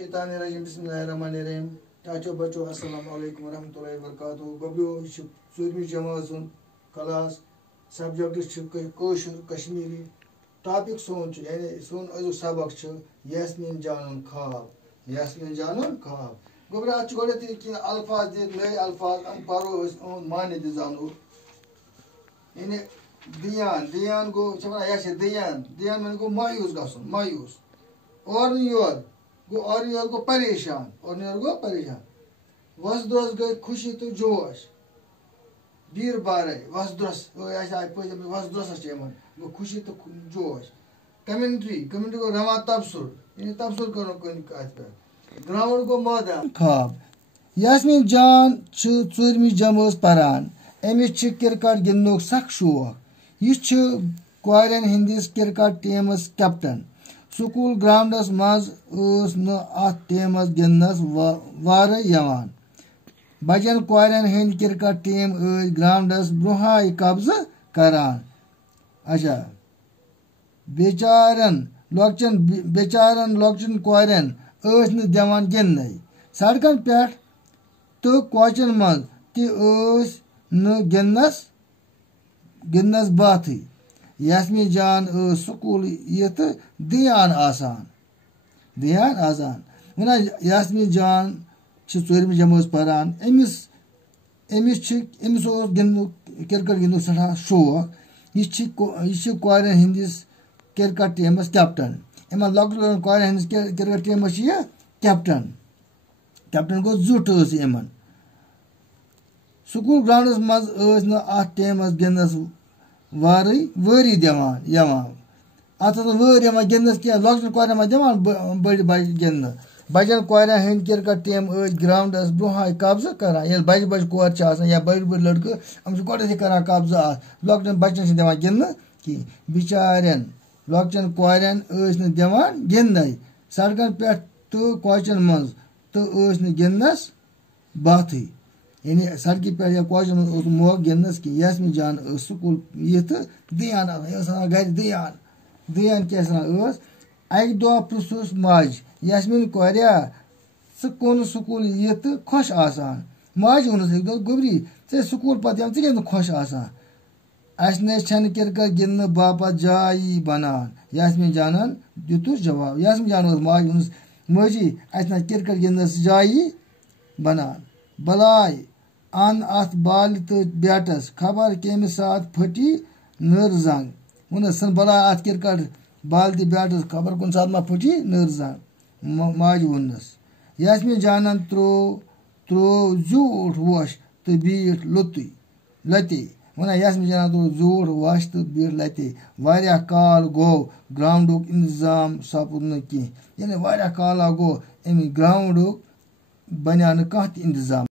शैतानिर्रजीम बिस्मिल्लाहिर्रहमानिर्रहीम चाचो बच्चों अस्सलाम वालेकुम रहमतुल्लाहि व बरकातुहू बब्लियो चौदहवीं जमात क्लास सब्जेक्ट कौशल कश्मीरी टॉपिक सोन यानी सोन अजुक सबक यास्मीन जानन ख्वाब गोबर अत गोडे अल्फाज दित नई अल्फाज हम परो माने जानो यानी दियान दियान गो यह दियान दियान मन गो मायूस गसन मायूस और योर गो परेशान और नियर गो परेशान वसद्रस गई खुशी तो जोश बीर बारे वसद्रस वसद्रस गो खुशी तो जोश कमेंट्री कमेंट्री गो रमा तबसुर यानी तबसुर करो कोई कत पे ग्राउंड गो मैदान ख्वाब यास्मीन जान चूरमी जमोस परान अमिस क्रिकेट गिंदनुक सख शौक यह कोरन हंदिस क्रिकेट टीमस कैप्टन स्कूल ग्राउंडस मज टीमस गिंदनस वार यवान बजन कोरन हंद क्रिकेट टीम ग्राउंडस ब्रोहाई कब्ज करान अच्छा बेचारन लॉकचन कोरन दिवान गिंदन सड़कन पे तो कोचन मज गिंदनस बात यास्मीन जान स्कूल यथ दियान आसान वना यास्मीन जान चौरहवीं जमात परान अमिस क्रिकेट गिंदनुक सठा शौक यह कोरन हंदिस क्रिकेट टीमस कैप्टन इन लॉकन कोरन हंदिस क्रिकेट टीमस कैप्टन गो जुट इन स्कूल ग्राउंडस मज टीमस गिंदनस वारी दिवान अत वह गिंदनस क्या लॉकन कोरन दिवान बड़ बज गिंद बजन कोरन हंद क्रिकेट टीम ग्राउंडस ब्रोहाई कब्ज करान ये बज कोर या बड़ लड़के हम गोडे करान कब्ज लॉकन बच्चन दिवान गिंद कि बिचारन लॉकचन कोरन दिवान गिंद सड़कन पे तो कोचन मज तो गिंदनस बात यानी सड़क पे या कोचन मौक गिंदनस कि यास्मीन जान स्कूल ये दियान गर दियान क्या अक दह पृसुस माज यास्मीन कोरिया कौन स्कूल ये खुश आसान माज वोनस गोबरी ऐ स्कूल पे क्या खुश आसान अस क्रिकेट गिंदने बापत जाय बनान यास्मीन जानन दितुस जवाब यास्मीन जान माज वोनस मजी अस क्रिकेट गिंदनस जाय बनान बलाय अन अत बाल तो बैटस खबर कम साथ फटी नर जंग वोनस बलाय अत क्रिकेट बाल तो बैटस खबर कुन साथ मा फटी नर जंग माज वोनस यास्मीन जानन त्रो झूठ वोश तो बीठ लते वना यास्मीन जानन त्रो झूठ वोश तो बीठ लते वारिया काल गो ग्राउंडुक इंतजाम सपुद न कह यानी वारिया काल गो अमि ग्राउंडुक बन्या न कह इंतजाम।